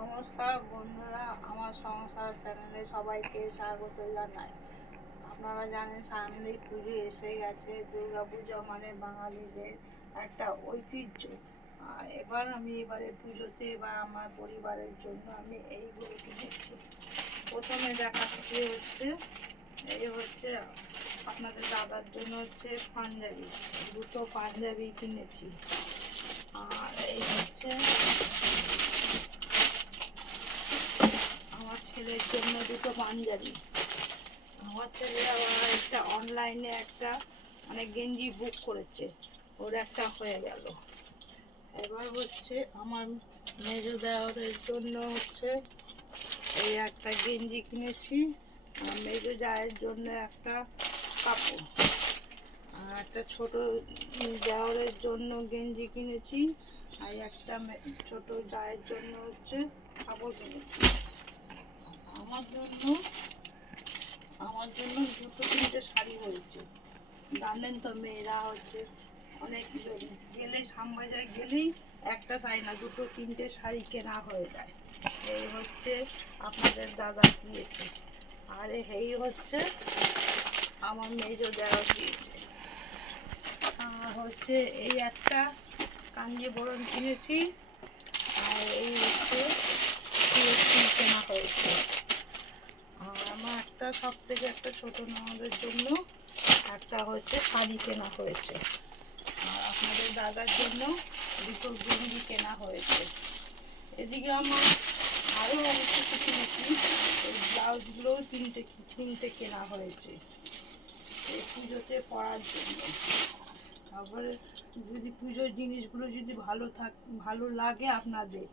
নমস্কার বন্ধুরা, আমার সংসার চ্যানেলে সবাইকে স্বাগত জানাই। আপনারা জানেন সামনেই পুজো এসে গেছে। দুর্গা পুজো মানে বাঙালিদের একটা ঐতিহ্য। আর এবারে পুজোতে বা আমার পরিবারের জন্য আমি এইগুলো কিনেছি। প্রথমে দেখাচ্ছি এই হচ্ছে আপনাদের দাদার জন্য পাঞ্জাবি, দুটো পাঞ্জাবি কিনেছি। আর এই হচ্ছে আমার ছেলের জন্য দুটো পাঞ্জাবি। আমার ছেলে আবার একটা অনলাইনে মানে গেঞ্জি বুক করেছে, ওর একটা হয়ে গেল। এবার আমার মেজো দেওরের জন্য এই একটা গেঞ্জি কিনেছি, আর মেজো জায়ের জন্য একটা কাপড়, আর একটা ছোট দেওরের জন্য গেঞ্জি কিনেছি, আর একটা ছোট জায়ের জন্য কাপড় কিনেছি। আমার জন্য দুটো তিনটে শাড়ি হয়েছে। জানেন তো মেয়েরা অনেক গেলেই শ্যামবাজার গেলেই একটা শাড়ি না, দুটো তিনটে শাড়ি কেনা হয়ে যায়। এই আপনাদের দাদা দিয়েছে, আর এই আমার মেজো দেওয়া দিয়েছে। আর এই একটা কাঞ্জিবরণ কিনেছি, আর এই কেনা হয়েছে। আর আমার সব থেকে একটা ছোট ননদের জন্য একটা শাড়ি কেনা হয়েছে। আর আপনাদের দাদার জন্য দুটো গেঞ্জি কেনা হয়েছে। এদিকে আমার আরও অনেক কিছু কিনেছি, ওই ব্লাউজগুলোও তিনটে কেনা হয়েছে এই পুজোতে পরার জন্য। তারপরে যদি পুজোর জিনিসগুলো যদি ভালো লাগে আপনাদের,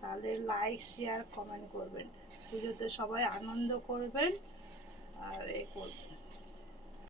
তাহলে লাইক শেয়ার কমেন্ট করবেন। পুজোতে সবাই আনন্দ করবেন আর করবেন।